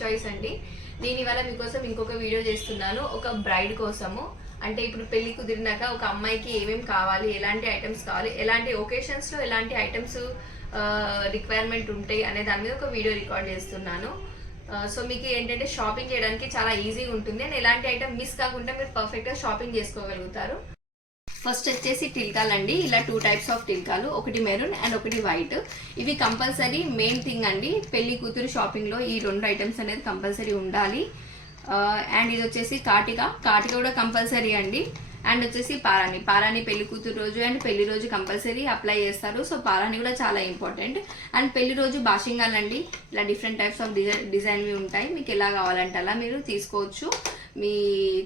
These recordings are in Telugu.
చాయిస్ అండి. దీనివల్ల మీకోసం ఇంకొక వీడియో చేస్తున్నాను, ఒక బ్రైడ్ కోసము. అంటే ఇప్పుడు పెళ్లి కుదిరినాక ఒక అమ్మాయికి ఏమేమి కావాలి, ఎలాంటి ఐటమ్స్ కావాలి, ఎలాంటి ఒకేషన్స్లో ఎలాంటి ఐటమ్స్ రిక్వైర్మెంట్ ఉంటాయి అనే దాని మీద ఒక వీడియో రికార్డ్ చేస్తున్నాను. సో మీకు ఏంటంటే షాపింగ్ చేయడానికి చాలా ఈజీగా ఉంటుంది అండ్ ఎలాంటి ఐటమ్ మిస్ కాకుండా మీరు పర్ఫెక్ట్గా షాపింగ్ చేసుకోగలుగుతారు. ఫస్ట్ వచ్చేసి టిల్కాలండి. ఇలా 2 టైప్స్ ఆఫ్ టిల్కాలు, ఒకటి మెరూన్ అండ్ ఒకటి వైట్. ఇవి కంపల్సరీ మెయిన్ థింగ్ అండి పెళ్లి కూతురు షాపింగ్లో. ఈ 2 ఐటమ్స్ అనేది కంపల్సరీ ఉండాలి. అండ్ ఇది వచ్చేసి కాటిక కూడా కంపల్సరీ అండి. అండ్ వచ్చేసి పారాని పెళ్లి కూతురు రోజు అండ్ పెళ్లి రోజు కంపల్సరీ అప్లై చేస్తారు. సో పారాని కూడా చాలా ఇంపార్టెంట్. అండ్ పెళ్లి రోజు బాషింగాలు అండి. ఇలా డిఫరెంట్ టైప్స్ ఆఫ్ డిజైన్వి ఉంటాయి. మీకు ఎలా కావాలంటే అలా మీరు తీసుకోవచ్చు మీ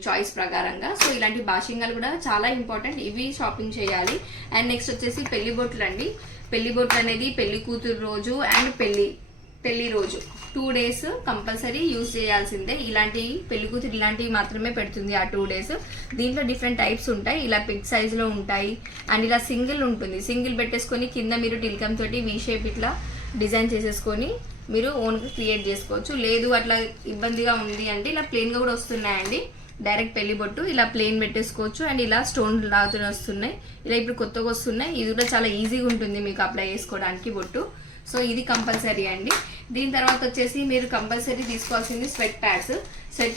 చాయిస్ ప్రకారంగా. సో ఇలాంటి బాషింగాలు కూడా చాలా ఇంపార్టెంట్, ఇవి షాపింగ్ చేయాలి. అండ్ నెక్స్ట్ వచ్చేసి పెళ్లి బొట్లు అండి. పెళ్లి బొట్లు అనేది పెళ్లి కూతురు రోజు అండ్ పెళ్లి రోజు 2 days కంపల్సరీ యూజ్ చేయాల్సిందే. ఇలాంటి పెళ్లి కూతురు ఇలాంటివి మాత్రమే పెడుతుంది ఆ 2 days. దీంట్లో డిఫరెంట్ టైప్స్ ఉంటాయి. ఇలా బిగ్ సైజులో ఉంటాయి అండ్ ఇలా సింగిల్ ఉంటుంది. సింగిల్ పెట్టేసుకొని కింద మీరు టిల్కమ్ తోటి వీ షేప్ ఇట్లా డిజైన్ చేసేసుకొని మీరు ఓన్గా క్రియేట్ చేసుకోవచ్చు. లేదు అట్లా ఇబ్బందిగా ఉంది అంటే ఇలా ప్లెయిన్గా కూడా వస్తున్నాయండి. డైరెక్ట్ పెళ్లి బొట్టు ఇలా ప్లెయిన్ పెట్టేసుకోవచ్చు. అండ్ ఇలా స్టోన్ లాగుతూనే వస్తున్నాయి. ఇలా ఇప్పుడు కొత్తగా వస్తున్నాయి. ఇది కూడా చాలా ఈజీగా ఉంటుంది మీకు అప్లై చేసుకోవడానికి బొట్టు. సో ఇది కంపల్సరీ అండి. దీని తర్వాత వచ్చేసి మీరు కంపల్సరీ తీసుకోవాల్సింది స్వెట్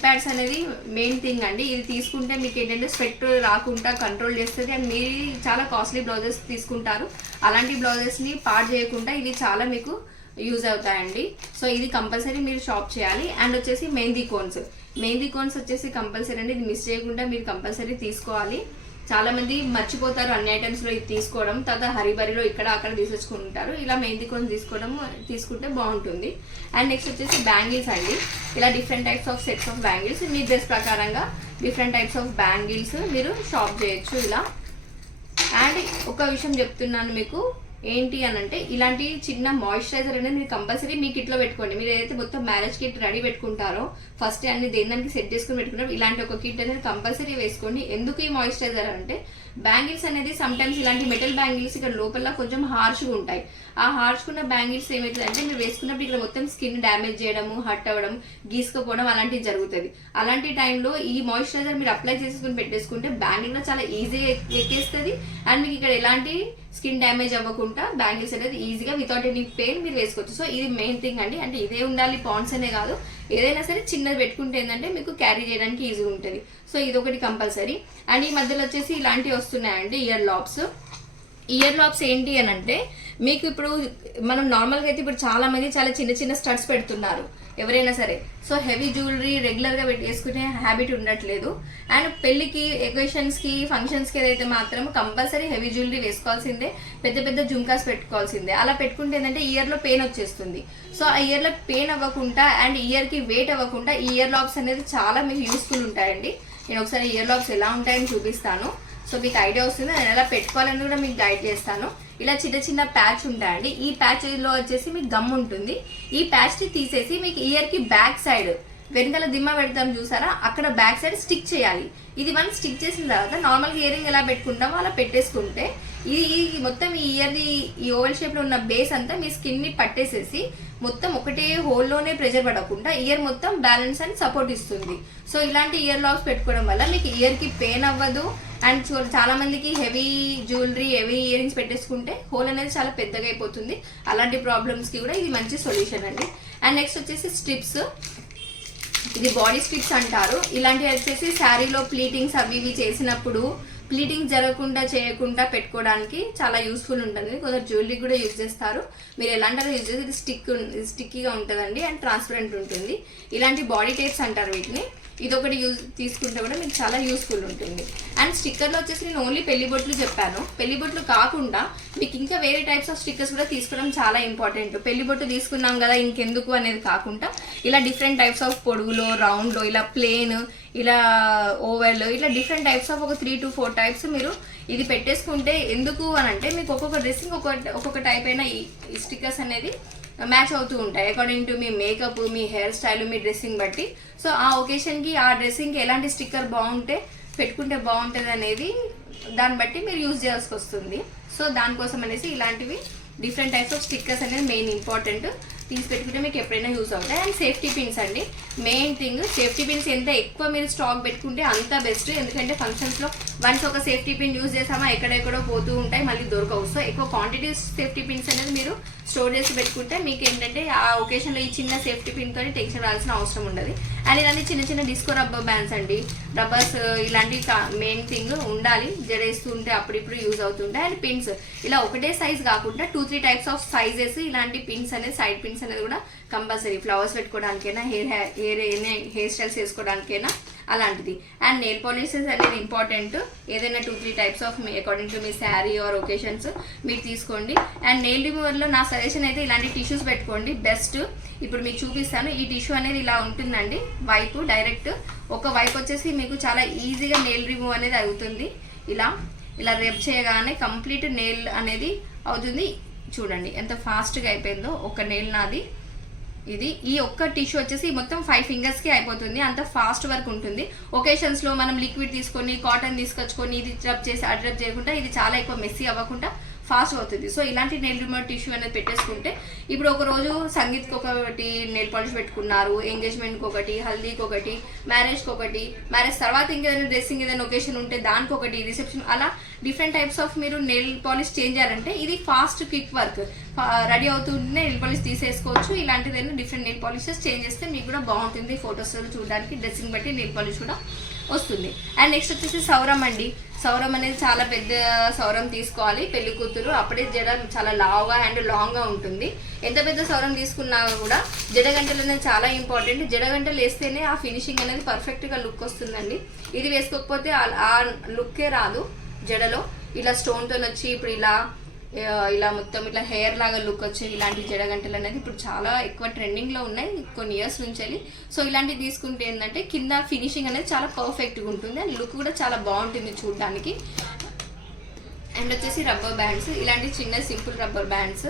ప్యాడ్స్ అనేది మెయిన్ థింగ్ అండి. ఇది తీసుకుంటే మీకు ఏంటంటే స్వెట్ రాకుండా కంట్రోల్ చేస్తుంది. అండ్ మీరు చాలా కాస్ట్లీ బ్లౌజెస్ తీసుకుంటారు, అలాంటి బ్లౌజెస్ని పాడు చేయకుండా ఇవి చాలా మీకు యూజ్ అవుతాయండి. సో ఇది కంపల్సరీ మీరు షాప్ చేయాలి. అండ్ వచ్చేసి మెహందీ కోన్స్ వచ్చేసి కంపల్సరీ అండి. ఇది మిస్ చేయకుండా మీరు కంపల్సరీ తీసుకోవాలి. చాలా మంది మర్చిపోతారు అన్ని ఐటమ్స్ లో ఇది తీసుకోవడం, తర్వాత హరిబరిలో ఇక్కడ అక్కడ తీసేసుకుంటారు. ఇలా మెహందీ కోన్స్ తీసుకుంటే బాగుంటుంది. అండ్ నెక్స్ట్ వచ్చేసి బ్యాంగిల్స్ అండి. ఇలా different types of sets of bangles me dress ప్రకారంగా డిఫరెంట్ టైప్స్ ఆఫ్ బ్యాంగిల్స్ మీరు షాప్ చేయొచ్చు ఇలా. అండ్ ఒక విషయం చెప్తున్నాను మీకు ఏంటి అని అంటే, ఇలాంటి చిన్న మాయిశ్చరైజర్ అనేది మీరు కంపల్సరీ మీ కిట్లో పెట్టుకోండి. మీరు ఏదైతే మొత్తం మ్యారేజ్ కిట్ రెడీ పెట్టుకుంటారో ఫస్ట్ అన్ని దేనికి సెట్ చేసుకుని పెట్టుకుంటారో ఇలాంటి ఒక కిట్ అనేది కంపల్సరీ వేసుకోండి. ఎందుకు ఈ మాయిశ్చరైజర్ అంటే బ్యాంగిల్స్ అనేది సమ్ టైమ్స్ ఇలాంటి మెటల్ బ్యాంగిల్స్ ఇక్కడ లోపల కొంచెం హార్ష్గా ఉంటాయి. ఆ హార్ష్కున్న బ్యాంగిల్స్ ఏమవుతుంది అంటే మీరు వేసుకున్నప్పుడు ఇక్కడ మొత్తం స్కిన్ డ్యామేజ్ చేయడము, హర్ట్ అవ్వడం, గీసుకపోవడం అలాంటివి జరుగుతుంది. అలాంటి టైంలో ఈ మాయిశ్చరైజర్ మీరు అప్లై చేసుకుని పెట్టేసుకుంటే బ్యాంగిల్ చాలా ఈజీగా ఎక్కేస్తుంది. అండ్ మీకు ఇక్కడ ఎలాంటి స్కిన్ డ్యామేజ్ అవ్వకుండా బ్యాంగిల్స్ అనేది ఈజీగా వితౌట్ ఎనీ పెయిన్ మీరు వేసుకోవచ్చు. సో ఇది మెయిన్ థింగ్ అండి. అంటే ఇదే ఉండాలి, పాండ్స్ అనే కాదు, ఏదైనా సరే చిన్నది పెట్టుకుంటే ఏంటంటే మీకు క్యారీ చేయడానికి ఈజీగా ఉంటుంది. సో ఇది ఒకటి కంపల్సరీ. అండ్ ఈ మధ్యలో వచ్చేసి ఇలాంటివి వస్తున్నాయండి ఇయర్ లాప్స్ ఏంటి అని అంటే, మీకు ఇప్పుడు మనం నార్మల్గా అయితే ఇప్పుడు చాలా మంది చాలా చిన్న స్టడ్స్ పెడుతున్నారు ఎవరైనా సరే. సో హెవీ జ్యువెలరీ రెగ్యులర్గా వేసుకునే హ్యాబిట్ ఉండట్లేదు. అండ్ పెళ్లికి, ఎకేషన్స్కి, ఫంక్షన్స్కి ఏదైతే మాత్రం కంపల్సరీ హెవీ జ్యువెలరీ వేసుకోవాల్సిందే, పెద్ద జుమ్కాస్ పెట్టుకోవాల్సిందే. అలా పెట్టుకుంటే ఏంటంటే ఇయర్లో పెయిన్ వచ్చేస్తుంది. సో ఆ ఇయర్లో పెయిన్ అవ్వకుండా అండ్ ఇయర్కి వెయిట్ అవ్వకుండా ఈ ఇయర్ లాప్స్ అనేది చాలా మీకు యూస్ఫుల్ ఉంటాయండి. నేను ఒకసారి ఇయర్ లాప్స్ ఎలా ఉంటాయని చూపిస్తాను. సో మీకు ఐడియా వస్తుంది, నేను ఎలా పెట్టుకోవాలని కూడా మీకు గైడ్ చేస్తాను. ఇలా చిన్న ప్యాచ్ ఉంటాయండి. ఈ ప్యాచ్లో వచ్చేసి మీకు గమ్ ఉంటుంది. ఈ ప్యాచ్ని తీసేసి మీకు ఇయర్కి బ్యాక్ సైడ్ వెనకాల దిమ్మ పెడతాం చూసారా, అక్కడ బ్యాక్ సైడ్ స్టిక్ చేయాలి. ఇది మనం స్టిక్ చేసిన తర్వాత నార్మల్గా ఇయరింగ్ ఎలా పెట్టుకుంటామో అలా పెట్టేసుకుంటే ఇది మొత్తం ఈ ఇయర్ది ఈ ఓవెల్ షేప్లో ఉన్న బేస్ అంతా మీ స్కిన్ని పట్టేసేసి మొత్తం ఒకటే హోల్లోనే ప్రెషర్ పడకుండా ఇయర్ మొత్తం బ్యాలెన్స్ అండ్ సపోర్ట్ ఇస్తుంది. సో ఇలాంటి ఇయర్ లాప్స్ పెట్టుకోవడం వల్ల మీకు ఇయర్కి పెయిన్ అవ్వదు. అండ్ చాలా మందికి హెవీ జ్యువెలరీ, హెవీ ఇయరింగ్స్ పెట్టేసుకుంటే హోల్ అనేది చాలా పెద్దగా అయిపోతుంది. అలాంటి ప్రాబ్లమ్స్కి కూడా ఇది మంచి సొల్యూషన్ అండి. అండ్ నెక్స్ట్ వచ్చేసి స్ట్రిప్స్. ఇది బాడీ స్ట్రిప్స్ అంటారు. ఇలాంటివి వచ్చేసి శారీలో ప్లీటింగ్స్ అవి ఇవి చేసినప్పుడు ప్లీటింగ్ జరగకుండా చేయకుండా పెట్టుకోవడానికి చాలా యూస్ఫుల్ ఉంటుంది. కొందరు జ్యువెలరీ కూడా యూజ్ చేస్తారు. మీరు ఎలాంటి యూజ్ చేసి ఇది స్టిక్కీగా ఉంటుందండి అండ్ ట్రాన్స్పరెంట్ ఉంటుంది. ఇలాంటి బాడీ టేప్స్ అంటారు వీటిని. ఇదొకటి తీసుకుంటే కూడా మీకు చాలా యూస్ఫుల్ ఉంటుంది. అండ్ స్టిక్కర్లో వచ్చేసి నేను ఓన్లీ పెళ్లి బొట్లు చెప్పాను. పెళ్లి బొట్లు కాకుండా మీకు ఇంకా వేరే టైప్స్ ఆఫ్ స్టిక్కర్స్ కూడా తీసుకోవడం చాలా ఇంపార్టెంట్. పెళ్లి బొట్టు తీసుకున్నాం కదా ఇంకెందుకు అనేది కాకుండా ఇలా డిఫరెంట్ టైప్స్ ఆఫ్ పొడుగులో, రౌండ్లో, ఇలా ప్లేన్, ఇలా ఓవెల్, ఇలా డిఫరెంట్ టైప్స్ ఆఫ్ ఒక 3 to 4 టైప్స్ మీరు ఇది పెట్టేసుకుంటే ఎందుకు అని అంటే మీకు ఒక్కొక్క డ్రెస్సింగ్ ఒక్కొక్క టైప్ అయిన ఈ స్టిక్కర్స్ అనేది మ్యాచ్ అవుతూ ఉంటాయి according to me makeup, me hair style, me dressing బట్టి. సో ఆ ఒకేషన్కి ఆ డ్రెస్సింగ్కి ఎలాంటి స్టిక్కర్ బాగుంటే పెట్టుకుంటే బాగుంటుంది అనేది దాన్ని బట్టి మీరు యూజ్ చేయాల్సి వస్తుంది. సో దానికోసం అనేసి ఇలాంటివి డిఫరెంట్ టైప్స్ ఆఫ్ స్టిక్కర్స్ అనేది మెయిన్ ఇంపార్టెంట్. తీసి పెట్టుకుంటే మీకు ఎప్పుడైనా యూస్ అవుతాయి. అండ్ సేఫ్టీ పిన్స్ అండి, మెయిన్ థింగ్ సేఫ్టీ పిన్స్ ఎంత ఎక్కువ మీరు స్టాక్ పెట్టుకుంటే అంత బెస్ట్. ఎందుకంటే ఫంక్షన్స్లో వన్స్ ఒక సేఫ్టీ పిన్ యూజ్ చేసామా ఎక్కడెక్కడో పోతూ ఉంటాయి, మళ్ళీ దొరకవు. సో ఎక్కువ క్వాంటిటీ సేఫ్టీ పిన్స్ అనేది మీరు స్టోర్ చేసి పెట్టుకుంటే మీకు ఏంటంటే ఆ ఒకేషన్లో ఈ చిన్న సేఫ్టీ పిన్తో టెన్షన్ రావాల్సిన అవసరం ఉండదు. అండ్ ఇలాంటి చిన్న చిన్న డిస్కో రబ్బర్ బ్యాండ్స్ అండి, రబ్బర్స్ ఇలాంటి మెయిన్ థింగ్ ఉండాలి, జడేస్తూ ఉంటే అప్పుడిప్పుడు యూజ్ అవుతుంటాయి. అండ్ పిన్స్ ఇలా ఒకటే సైజ్ కాకుండా 2-3 టైప్స్ ఆఫ్ సైజెస్ ఇలాంటి పిన్స్ అనేది సైడ్ పిన్స్ అనేది కూడా కంపల్సరీ, ఫ్లవర్స్ పెట్టుకోవడానికైనా హెయిర్ స్టైల్స్ వేసుకోవడానికైనా అలాంటిది. అండ్ నెయిల్ పాలిషెస్ అనేది ఇంపార్టెంట్, ఏదైనా 2-3 టైప్స్ ఆఫ్ అకార్డింగ్ టు మీ శారీ ఆర్ ఒకేషన్స్ మీరు తీసుకోండి. అండ్ నెయిల్ రిమూవర్లో నా సజెషన్ అయితే ఇలాంటి టిష్యూస్ పెట్టుకోండి బెస్ట్. ఇప్పుడు మీకు చూపిస్తాను, ఈ టిష్యూ అనేది ఇలా ఉంటుందండి, వైపు డైరెక్ట్ ఒక వైపు వచ్చేసి మీకు చాలా ఈజీగా నెయిల్ రిమూవ్ అనేది అవుతుంది. ఇలా ఇలా రెబ్ చేయగానే కంప్లీట్ నెయిల్ అనేది అవుతుంది. చూడండి ఎంత ఫాస్ట్గా అయిపోయిందో ఒక నెయిల్ నాది. ఇది ఈ ఒక్క టిష్యూ వచ్చేసి మొత్తం 5 ఫింగర్స్కి అయిపోతుంది, అంత ఫాస్ట్ వర్క్ ఉంటుంది. ఒకేషన్స్లో మనం లిక్విడ్ తీసుకొని కాటన్ తీసుకొచ్చుకొని ఇది రబ్ చేసి అటు రబ్ చేయకుండా ఇది చాలా ఎక్కువ మెస్సీ అవ్వకుండా ఫాస్ట్ అవుతుంది. సో ఇలాంటి నెయిల్ రిమూవర్ టిష్యూ అనేది పెట్టేసుకుంటే ఇప్పుడు ఒక రోజు సంగీత్కి ఒకటి నెయిల్ పాలిష్ పెట్టుకున్నారు, ఎంగేజ్మెంట్కి ఒకటి, హల్దీకి ఒకటి, మ్యారేజ్కి ఒకటి, మ్యారేజ్ తర్వాత ఇంకేదైనా డ్రెస్సింగ్ ఏదైనా ఒకేషన్ ఉంటే దానికి ఒకటి, రిసెప్షన్, అలా డిఫరెంట్ టైప్స్ ఆఫ్ మీరు నెయిల్ పాలిష్ చేంజ్ చేయాలంటే ఇది ఫాస్ట్ క్విక్ వర్క్. రెడీ అవుతుంటే నెయిల్ పాలిష్ తీసేసుకోవచ్చు. ఇలాంటిదైనా డిఫరెంట్ నెయిల్ పాలిషెస్ చేంజ్ చేస్తే మీకు కూడా బాగుంటుంది, ఫొటోస్ చూడడానికి డ్రెస్సింగ్ బట్టి నెయిల్ పాలిష్ కూడా వస్తుంది. అండ్ నెక్స్ట్ వచ్చేసి సౌరం అండి, సౌరం అనేది చాలా పెద్ద సౌరం తీసుకోవాలి. పెళ్లి కూతురు అప్పుడే జడ చాలా లావుగా అండ్ లాంగ్గా ఉంటుంది. ఎంత పెద్ద సౌరం తీసుకున్నా కూడా జడగంటలు అనేది చాలా ఇంపార్టెంట్. జడగంటలు వేస్తేనే ఆ ఫినిషింగ్ అనేది పర్ఫెక్ట్గా లుక్ వస్తుందండి. ఇది వేసుకోకపోతే ఆ లుక్కే రాదు జడలో. ఇలా స్టోన్తో వచ్చి ఇప్పుడు ఇలా మొత్తం ఇట్లా హెయిర్ లాగా లుక్ వచ్చి ఇలాంటి జడగంటలు అనేది ఇప్పుడు చాలా ఎక్కువ ట్రెండింగ్లో ఉన్నాయి కొన్ని ఇయర్స్ నుంచి. సో ఇలాంటివి తీసుకుంటే ఏంటంటే కింద ఫినిషింగ్ అనేది చాలా పర్ఫెక్ట్గా ఉంటుంది అండ్ లుక్ కూడా చాలా బాగుంటుంది చూడడానికి. అండ్ వచ్చేసి రబ్బర్ బ్యాండ్స్, ఇలాంటి చిన్న సింపుల్ రబ్బర్ బ్యాండ్స్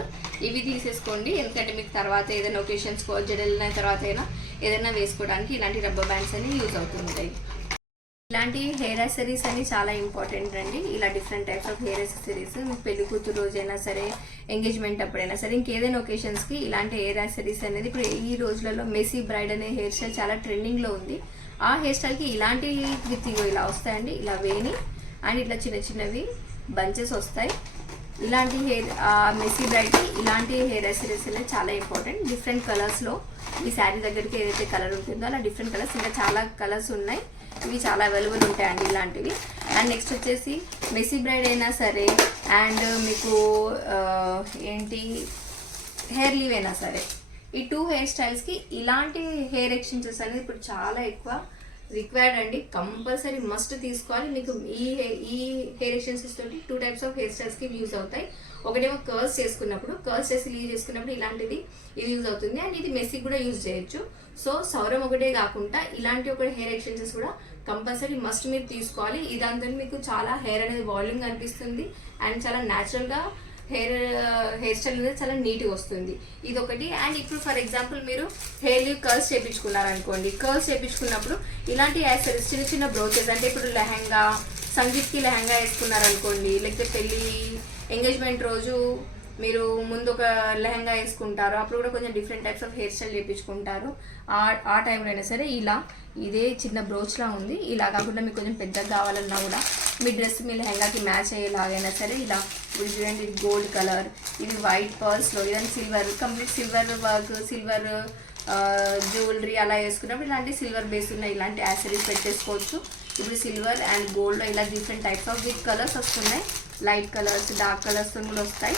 ఇవి తీసేసుకోండి. ఎందుకంటే మీకు తర్వాత ఏదైనా ఒకేషన్స్ జడలిన తర్వాత అయినా ఏదైనా వేసుకోవడానికి ఇలాంటి రబ్బర్ బ్యాండ్స్ అనేవి యూజ్ అవుతుంటాయి. ఇలాంటి హెయిర్ యాక్సెసరీస్ అని చాలా ఇంపార్టెంట్ అండి. ఇలా different types of hair accessories మీకు పెళ్లి కూతురు రోజైనా సరే, ఎంగేజ్మెంట్ అప్పుడైనా సరే, ఇంకేదైనా ఒకేషన్స్కి ఇలాంటి హెయిర్ యాక్సెసరీస్ అనేది ఇప్పుడు ఈ రోజులలో మెస్సీ బ్రైడ్ అనే హెయిర్ స్టైల్ చాలా ట్రెండింగ్లో ఉంది. ఆ హెయిర్ స్టైల్కి ఇలాంటి విత్ ఇలా వస్తాయండి, ఇలా వేని అండ్ ఇట్లా చిన్న చిన్నవి బంచెస్ వస్తాయి. ఇలాంటి మెస్సీ బ్రైడ్కి ఇలాంటి హెయిర్ యాక్సెసరీస్ అనేది చాలా ఇంపార్టెంట్. డిఫరెంట్ కలర్స్లో ఈ శారీ దగ్గరికి ఏదైతే కలర్ ఉంటుందో అలా డిఫరెంట్ కలర్స్, ఇంకా చాలా కలర్స్ ఉన్నాయి, ఇవి చాలా అవైలబుల్ ఉంటాయండి ఇలాంటివి. అండ్ నెక్స్ట్ వచ్చేసి మెస్సీ బ్రైడ్ అయినా సరే అండ్ మీకు హెయిర్ లీవ్ అయినా సరే, ఈ 2 హెయిర్ స్టైల్స్కి ఇలాంటి హెయిర్ ఎక్స్టెన్షన్స్ అనేది ఇప్పుడు చాలా ఎక్కువ రిక్వైర్డ్ అండి. కంపల్సరీ మస్ట్ తీసుకోవాలి. మీకు ఈ హెయిర్ ఎక్స్టెన్షన్స్ తోటి 2 టైప్స్ ఆఫ్ హెయిర్ స్టైల్స్కి యూజ్ అవుతాయి. ఒకటేమో కర్ల్స్ చేసుకున్నప్పుడు, కర్ల్స్ చేసి లీవ్ చేసుకున్నప్పుడు ఇలాంటిది ఇది యూజ్ అవుతుంది అండ్ ఇది మెస్సీ కూడా యూజ్ చేయొచ్చు. సో సౌరం ఒకటే కాకుండా ఇలాంటి ఒక హెయిర్ ఎక్స్టెన్షన్స్ కూడా కంపల్సరీ మస్ట్ మీరు తీసుకోవాలి. ఇదంతా మీకు చాలా హెయిర్ అనేది వాల్యూమ్ కనిపిస్తుంది అండ్ చాలా న్యాచురల్గా హెయిర్ స్టైల్ అనేది చాలా నీట్గా వస్తుంది. ఇది ఒకటి. అండ్ ఇప్పుడు ఫర్ ఎగ్జాంపుల్ మీరు హెయిర్ లీవ్ కర్ల్స్ చేయించుకున్నారనుకోండి, కర్ల్స్ చేయించుకున్నప్పుడు ఇలాంటి యాక్సెసరీస్ చిన్న చిన్న బ్రోచెస్, అంటే ఇప్పుడు లెహంగా, సంగీత్కి లెహంగా వేసుకున్నారనుకోండి, లేకపోతే పెళ్ళి ఎంగేజ్మెంట్ రోజు మీరు ముందు ఒక లెహంగా వేసుకుంటారు, అప్పుడు కూడా కొంచెం different types of hair style చేయించుకుంటారు. ఆ టైంలో అయినా సరే ఇలా ఇదే చిన్న బ్రోచ్లా ఉంది, ఇలా కాకుండా మీకు కొంచెం పెద్దగా కావాలన్నా కూడా మీ డ్రెస్ మీ లెహంగాకి మ్యాచ్ అయ్యేలాగైనా సరే ఇలా. ఇప్పుడు చూడండి, ఇది గోల్డ్ కలర్, ఇది వైట్ పర్ల్స్లో, ఇదంతా silver, complete silver work, silver jewellery అలా వేసుకున్నప్పుడు ఇలాంటి సిల్వర్ బేస్ ఉన్న ఇలాంటి యాక్సెసరీస్ పెట్టేసుకోవచ్చు. ఇప్పుడు సిల్వర్ అండ్ గోల్డ్లో ఇలా different types of with colours వస్తున్నాయి, లైట్ కలర్స్, డార్క్ కలర్స్ కూడా వస్తాయి.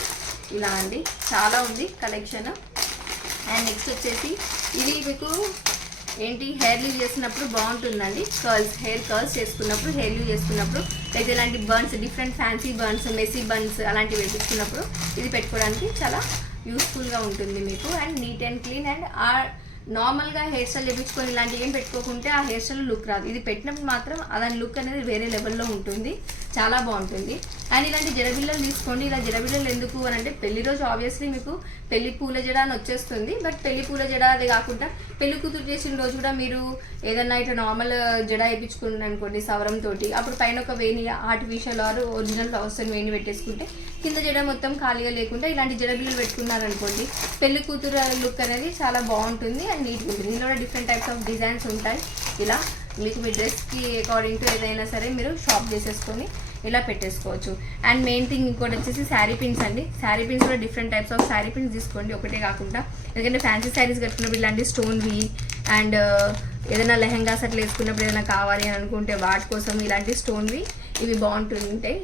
ఇలా అండి చాలా ఉంది కలెక్షన్. అండ్ నెక్స్ట్ వచ్చేసి ఇది మీకు హెయిర్ లీవ్ చేసినప్పుడు బాగుంటుందండి. హెయిర్ కర్ల్స్ చేసుకున్నప్పుడు, హెయిర్ లీవ్ చేసుకున్నప్పుడు, లేదా ఇలాంటి buns, different fancy buns, messy buns అలాంటివి వేసుకున్నప్పుడు ఇది పెట్టుకోవడానికి చాలా యూస్ఫుల్గా ఉంటుంది మీకు. And neat and clean and నార్మల్గా హెయిర్ స్టైల్ చేయించుకొని ఇలాంటివి ఏం పెట్టుకోకుంటే ఆ హెయిర్ స్టైల్ లుక్ రాదు. ఇది పెట్టినప్పుడు మాత్రం దాని లుక్ అనేది వేరే లెవెల్లో ఉంటుంది, చాలా బాగుంటుంది. అండ్ ఇలాంటి జడబిళ్ళలు తీసుకోండి. ఇలా జడబిళ్ళలు ఎందుకు అని అంటే పెళ్లి రోజు ఆబ్వియస్లీ మీకు పెళ్లి పూల జడ అని వచ్చేస్తుంది. బట్ పెళ్లి పూల జడ అదే కాకుండా పెళ్లి కూతురు చేసిన రోజు కూడా మీరు ఏదన్నా ఇట్లా నార్మల్ జడ వేయించుకున్నాను అనుకోండి సవరం తోటి, అప్పుడు పైన ఒక వేణి ఆర్టిఫిషియల్ ఆర్ ఒరిజినల్ ఫ్లవర్స్ అని వేణి పెట్టేసుకుంటే కింద జడ మొత్తం ఖాళీగా లేకుండా ఇలాంటి జడబిళ్ళలు పెట్టుకున్నారనుకోండి పెళ్లి కూతురు లుక్ అనేది చాలా బాగుంటుంది అండ్ నీట్గా ఉంటుంది. ఇందులో డిఫరెంట్ టైప్స్ ఆఫ్ డిజైన్స్ ఉంటాయి. ఇలా మీకు మీ డ్రెస్కి అకార్డింగ్ టు ఏదైనా సరే మీరు షాప్ చేసేసుకొని ఇలా పెట్టేసుకోవచ్చు. అండ్ మెయిన్ థింగ్ ఇంకోటి వచ్చేసి శారీ పిన్స్ అండి. శారీ పిన్స్ కూడా different types of sari pins తీసుకోండి, ఒకటే కాకుండా. ఎందుకంటే ఫ్యాన్సీ శారీస్ కట్టుకున్నప్పుడు ఇలాంటి స్టోన్వి అండ్ ఏదైనా లెహెంగాస్ అట్లా వేసుకున్నప్పుడు ఏదైనా కావాలి అని అనుకుంటే వాటి కోసం ఇలాంటి స్టోన్వి ఇవి బాగుంటుంటాయి,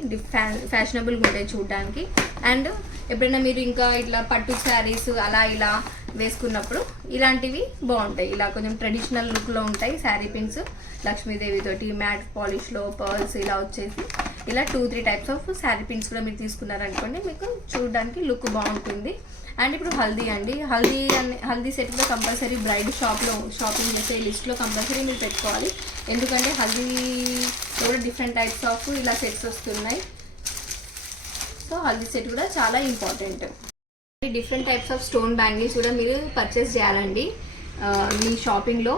ఫ్యాషనబుల్గా ఉంటాయి చూడడానికి. అండ్ ఎప్పుడైనా మీరు ఇంకా ఇట్లా పట్టు శారీస్ అలా ఇలా వేసుకున్నప్పుడు ఇలాంటివి బాగుంటాయి. ఇలా కొంచెం ట్రెడిషనల్ లుక్లో ఉంటాయి శారీ పిన్స్. లక్ష్మీదేవి తోటి మ్యాట్ పాలిష్లో పర్ల్స్ ఇలా వచ్చేసి ఇలా 2-3 టైప్స్ ఆఫ్ శారీ పిన్స్ కూడా మీరు తీసుకున్నారనుకోండి మీకు చూడడానికి లుక్ బాగుంటుంది. అండ్ ఇప్పుడు హల్దీ అండి. హల్దీ సెట్ కూడా కంపల్సరీ బ్రైడ్ షాపింగ్ చేసే లిస్ట్లో కంపల్సరీ మీరు పెట్టుకోవాలి. ఎందుకంటే హల్దీలో కూడా డిఫరెంట్ టైప్స్ ఆఫ్ ఇలా సెట్స్ వస్తున్నాయి. సో హల్దీ సెట్ కూడా చాలా important. Different types of stone bangles కూడా మీరు పర్చేస్ చేయాలండి మీ షాపింగ్లో.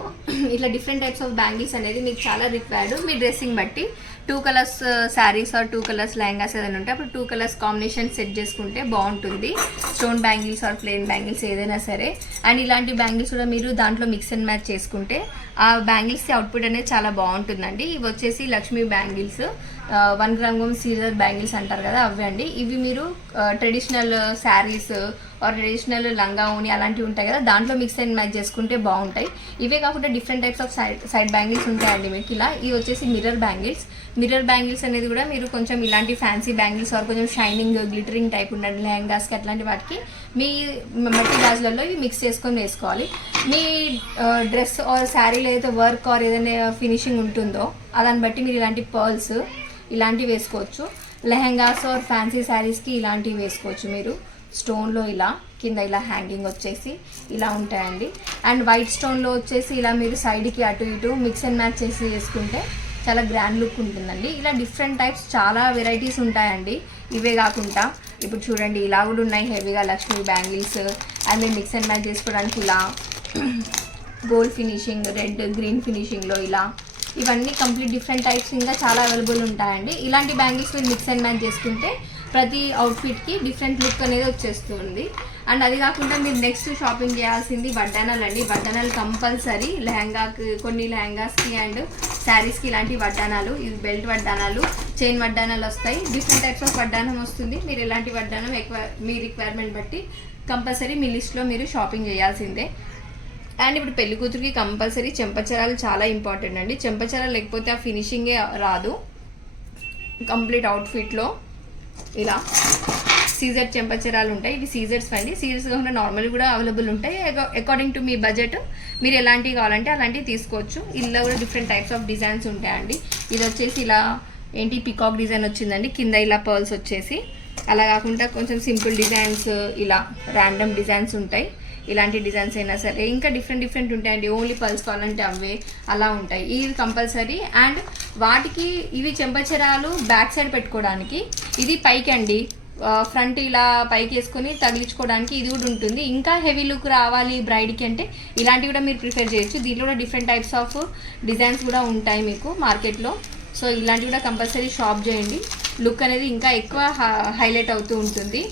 ఇట్లా డిఫరెంట్ టైప్స్ ఆఫ్ బ్యాంగిల్స్ అనేది మీకు చాలా రిక్వైర్డ్. మీ డ్రెస్సింగ్ బట్టి 2 colours saris or 2 colours lehengas ఏదైనా ఉంటే అప్పుడు 2 కలర్స్ కాంబినేషన్ సెట్ చేసుకుంటే బాగుంటుంది. Stone bangles or plain bangles ఏదైనా సరే. అండ్ ఇలాంటి బ్యాంగిల్స్ కూడా మీరు దాంట్లో మిక్స్ అండ్ మ్యాచ్ చేసుకుంటే ఆ బ్యాంగిల్స్ అవుట్పుట్ అనేది చాలా బాగుంటుందండి. ఇవి వచ్చేసి లక్ష్మీ బ్యాంగిల్స్, 1 గ్రామ్ సీజర్ బ్యాంగిల్స్ అంటారు కదా అవి అండి. ఇవి మీరు ట్రెడిషనల్ శారీస్ ఆర్ ట్రెడిషనల్ లంగా ఓని అలాంటివి ఉంటాయి కదా దాంట్లో మిక్స్ అండ్ మ్యాచ్ చేసుకుంటే బాగుంటాయి. ఇవే కాకుండా different types of side bangles ఉంటాయండి మీకు. ఇలా ఇవి వచ్చేసి మిర్రర్ బ్యాంగిల్స్ అనేది కూడా మీరు కొంచెం ఇలాంటి ఫ్యాన్సీ బ్యాంగిల్స్ ఆర్ కొంచెం షైనింగ్ గ్లిటరింగ్ టైప్ ఉండండి లెహంగాస్కి అట్లాంటి వాటికి మీ మట్టి గాజులలో ఇవి మిక్స్ చేసుకొని వేసుకోవాలి. మీ డ్రెస్ ఆర్ శారీలో ఏదైతే వర్క్ ఆర్ ఏదైనా ఫినిషింగ్ ఉంటుందో దాన్ని బట్టి మీరు ఇలాంటి పర్ల్స్ ఇలాంటివి వేసుకోవచ్చు. లెహంగాస్ ఆర్ ఫ్యాన్సీ శారీస్కి ఇలాంటివి వేసుకోవచ్చు మీరు. స్టోన్లో ఇలా కింద ఇలా హ్యాంగింగ్ వచ్చేసి ఇలా ఉంటాయండి. అండ్ వైట్ స్టోన్లో వచ్చేసి ఇలా మీరు సైడ్కి అటు ఇటు మిక్స్ అండ్ మ్యాచ్ చేసి వేసుకుంటే చాలా గ్రాండ్ లుక్ ఉంటుందండి. ఇలా డిఫరెంట్ టైప్స్ చాలా వెరైటీస్ ఉంటాయండి. ఇవే కాకుండా ఇప్పుడు చూడండి ఇలా కూడా ఉన్నాయి హెవీగా లక్ష్మీ బ్యాంగిల్స్. అండ్ మీరు మిక్స్ అండ్ మ్యాచ్ చేసుకోవడానికి ఇలా గోల్డ్ ఫినిషింగ్, రెడ్ గ్రీన్ ఫినిషింగ్లో ఇలా ఇవన్నీ కంప్లీట్ డిఫరెంట్ టైప్స్ ఇంకా చాలా అవైలబుల్ ఉంటాయండి. ఇలాంటి బ్యాంగిల్స్ మీరు మిక్స్ అండ్ మ్యాచ్ చేసుకుంటే ప్రతి అవుట్ఫిట్కి డిఫరెంట్ లుక్ అనేది వచ్చేస్తుంది. అండ్ అది కాకుండా మీరు నెక్స్ట్ షాపింగ్ చేయాల్సింది వడ్డానాలు అండి. వడ్డానాలు కంపల్సరీ లెహంగాకి, కొన్ని లెహంగాస్కి అండ్ శారీస్కి ఇలాంటి వడ్డానాలు, ఇది బెల్ట్ వడ్డానాలు, చైన్ వడ్డానాలు వస్తాయి. డిఫరెంట్ టైప్స్ ఆఫ్ వడ్డానం వస్తుంది. మీరు ఎలాంటి వడ్డానం ఎక్కువ మీ రిక్వైర్మెంట్ బట్టి కంపల్సరీ మీ లిస్ట్లో మీరు షాపింగ్ చేయాల్సిందే. అండ్ ఇప్పుడు పెళ్లి కూతురికి కంపల్సరీ చెంపచరాలు చాలా ఇంపార్టెంట్ అండి. చెంపచరాలు లేకపోతే ఆ ఫినిషింగే రాదు కంప్లీట్ అవుట్ఫిట్లో. ఇలా సీజర్ చెంపచరాలు ఉంటాయి. ఇవి సీజర్స్ అండి. సీజర్స్ కాకుండా నార్మల్ కూడా అవైలబుల్ ఉంటాయి. అకార్డింగ్ టు మీ బడ్జెట్ మీరు ఎలాంటివి కావాలంటే అలాంటివి తీసుకోవచ్చు. ఇలా కూడా డిఫరెంట్ టైప్స్ ఆఫ్ డిజైన్స్ ఉంటాయండి. ఇది వచ్చేసి ఇలా ఏంటి పికాక్ డిజైన్ వచ్చిందండి, కింద ఇలా పర్ల్స్ వచ్చేసి. అలా కాకుండా కొంచెం సింపుల్ డిజైన్స్, ఇలా ర్యాండమ్ డిజైన్స్ ఉంటాయి. ఇలాంటి డిజైన్స్ అయినా సరే ఇంకా డిఫరెంట్ ఉంటాయండి. ఓన్లీ పర్ల్స్ కావాలంటే అవే అలా ఉంటాయి. ఇది కంపల్సరీ. అండ్ వాటికి ఇవి చెంపచరాలు బ్యాక్ సైడ్ పెట్టుకోవడానికి, ఇది పైకి అండి, ఫ్రంట్ ఇలా పైకి వేసుకొని తగిలించుకోవడానికి ఇది కూడా ఉంటుంది. ఇంకా హెవీ లుక్ రావాలి బ్రైడ్కి అంటే ఇలాంటివి కూడా మీరు ప్రిఫర్ చేయొచ్చు. దీంట్లో కూడా డిఫరెంట్ టైప్స్ ఆఫ్ డిజైన్స్ కూడా ఉంటాయి మీకు మార్కెట్లో. సో ఇలాంటివి కూడా కంపల్సరీ షాప్ చేయండి. లుక్ అనేది ఇంకా ఎక్కువ హైలైట్ అవుతూ ఉంటుంది.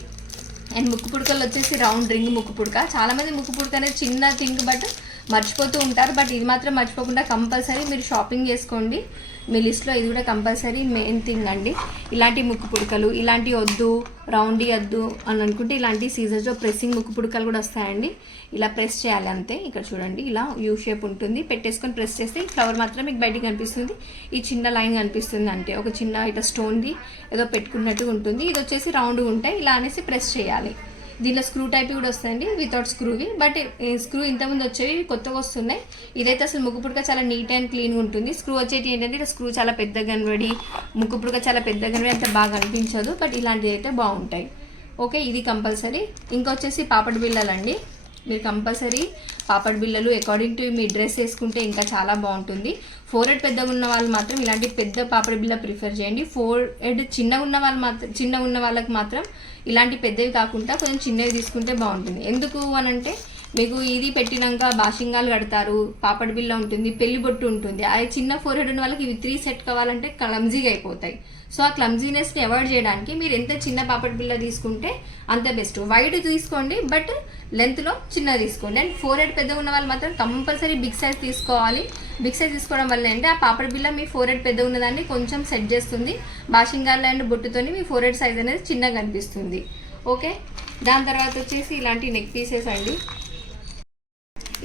అండ్ ముక్కు పుడకలు వచ్చేసి రౌండ్ రింగ్ ముక్కు పుడక. చాలామంది ముక్కు పుడక అనేది చిన్న థింగ్ బట్ మర్చిపోతూ ఉంటారు. బట్ ఇది మాత్రం మర్చిపోకుండా కంపల్సరీ మీరు షాపింగ్ చేసుకోండి. మీ లిస్ట్లో ఇది కూడా కంపల్సరీ మెయిన్ థింగ్ అండి. ఇలాంటి ముక్కు పుడకలు, ఇలాంటి వద్దు రౌండీ వద్దు అని అనుకుంటే ఇలాంటి సీజర్స్లో ప్రెస్సింగ్ ముక్కు పుడకలు కూడా వస్తాయండి. ఇలా ప్రెస్ చేయాలి అంతే. ఇక్కడ చూడండి ఇలా యూ షేప్ ఉంటుంది, పెట్టేసుకొని ప్రెస్ చేస్తే ఫ్లవర్ మాత్రం మీకు బయటికి కనిపిస్తుంది. ఈ చిన్న లైన్ కనిపిస్తుంది అంటే ఒక చిన్న ఇట్లా స్టోన్ది ఏదో పెట్టుకున్నట్టుగా ఉంటుంది. ఇది వచ్చేసి రౌండ్గా ఉంటాయి. ఇలా అనేసి ప్రెస్ చేయాలి. దీనిలో స్క్రూ టైప్ కూడా వస్తాయండి, వితౌట్ స్క్రూవి. బట్ స్క్రూ ఇంతకుముందు వచ్చేవి కొత్తగా వస్తున్నాయి. ఇదైతే అసలు ముక్కు పుడక చాలా నీట్ అండ్ క్లీన్గా ఉంటుంది. స్క్రూ వచ్చేటి ఏంటంటే ఇలా స్క్రూ చాలా పెద్దగా కనబడి ముక్కు పుడక చాలా పెద్దగా కనబడి అంత బాగా అనిపించదు. బట్ ఇలాంటివి అయితే బాగుంటాయి. ఓకే, ఇది కంపల్సరీ. ఇంకొచ్చేసి పాపడి బిళ్ళలు అండి. మీరు కంపల్సరీ పాపడ్ బిళ్ళలు అకార్డింగ్ టు మీ డ్రెస్ వేసుకుంటే ఇంకా చాలా బాగుంటుంది. ఫోర్ హెడ్ పెద్దగా ఉన్న వాళ్ళు మాత్రం ఇలాంటి పెద్ద పాపడ్ బిళ్ళ ప్రిఫర్ చేయండి. ఫోర్ హెడ్ చిన్నగా ఉన్న వాళ్ళకి మాత్రం ఇలాంటి పెద్దవి కాకుండా కొంచెం చిన్నవి తీసుకుంటే బాగుంటుంది. ఎందుకు అనంటే మీకు ఇది పెట్టినాక బాషింగాలు కడతారు, పాపడ్ బిళ్ళ ఉంటుంది, పెళ్లి బొట్టు ఉంటుంది. ఆ చిన్న ఫోర్ హెడ్ ఉన్న వాళ్ళకి ఇవి 3 సెట్ కావాలంటే క్లమ్జీగా అయిపోతాయి. సో ఆ క్లమ్జీనెస్ని అవాయిడ్ చేయడానికి మీరు ఎంత చిన్న పాపడ్ బిళ్ళ తీసుకుంటే అంత బెస్ట్. వైడ్ తీసుకోండి బట్ లెంత్లో చిన్నగా తీసుకోండి. అండ్ ఫోర్ హెడ్ పెద్దగా ఉన్న వాళ్ళు మాత్రం కంపల్సరీ బిగ్ సైజ్ తీసుకోవాలి. బిగ్ సైజ్ తీసుకోవడం వల్ల అంటే ఆ పాపడ్ బిళ్ళ మీ ఫోర్ హెడ్ పెద్దగా ఉన్నదాన్ని కొంచెం సెట్ చేస్తుంది. బాషింగాలు అండ్ బొట్టుతోని మీ ఫోర్ హెడ్ సైజ్ అనేది చిన్నగా కనిపిస్తుంది. ఓకే, దాని తర్వాత వచ్చేసి ఇలాంటి నెక్ పీసెస్ అండి.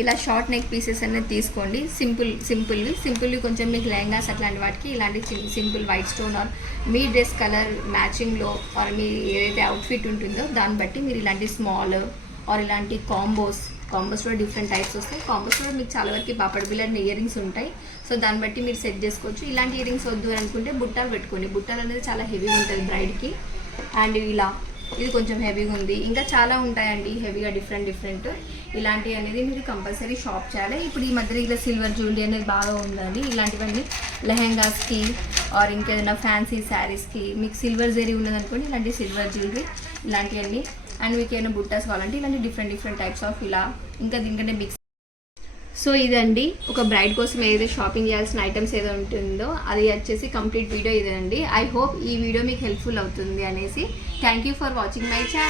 ఇలా షార్ట్ నెక్ పీసెస్ అనేది తీసుకోండి. సింపుల్ కొంచెం మీకు లెహంగాస్ అట్లాంటి వాటికి ఇలాంటి సింపుల్ వైట్ స్టోన్ ఆర్ మీ డ్రెస్ కలర్ మ్యాచింగ్లో ఆర్ మీ ఏదైతే అవుట్ఫిట్ ఉంటుందో దాన్ని బట్టి మీరు ఇలాంటి స్మాల్ ఆర్ ఇలాంటి కాంబోస్లో డిఫరెంట్ టైప్స్ వస్తాయి. కాంబోస్లో మీకు చాలా వరకు పాపడ్ బిళ్ళ ఇయర్ రింగ్స్ ఉంటాయి. సో దాన్ని బట్టి మీరు సెట్ చేసుకోవచ్చు. ఇలాంటి ఇయర్ రింగ్స్ వద్దు అనుకుంటే బుట్టాలు పెట్టుకోండి. బుట్టాలు అనేది చాలా హెవీగా ఉంటుంది బ్రైడ్కి. అండ్ ఇలా ఇది కొంచెం హెవీగా ఉంది. ఇంకా చాలా ఉంటాయండి హెవీగా డిఫరెంట్ ఇలాంటివి అనేది మీరు కంపల్సరీ షాప్ చేయాలి. ఇప్పుడు ఈ మధ్యలో ఇలా సిల్వర్ జ్యువెలరీ అనేది బాగా ఉందండి. ఇలాంటివన్నీ లెహెంగాస్కి ఆర్ ఇంకేదైనా ఫ్యాన్సీ శారీస్కి మీకు సిల్వర్ జరీ ఉన్నదనుకోండి, ఇలాంటి సిల్వర్ జ్యువెలరీ ఇలాంటివన్నీ. అండ్ మీకు ఏమైనా బుట్టాస్ కావాలంటే ఇలాంటి డిఫరెంట్ టైప్స్ ఆఫ్ ఇలా ఇంకా దీనికంటే మిక్స్. సో ఇదండి ఒక బ్రైడ్ కోసం ఏదైతే షాపింగ్ చేయాల్సిన ఐటమ్స్ ఏదో ఉంటుందో అది వచ్చేసి కంప్లీట్ వీడియో ఇదేనండి. ఐ హోప్ ఈ వీడియో మీకు హెల్ప్ఫుల్ అవుతుంది అనేసి. Thank you for watching my channel.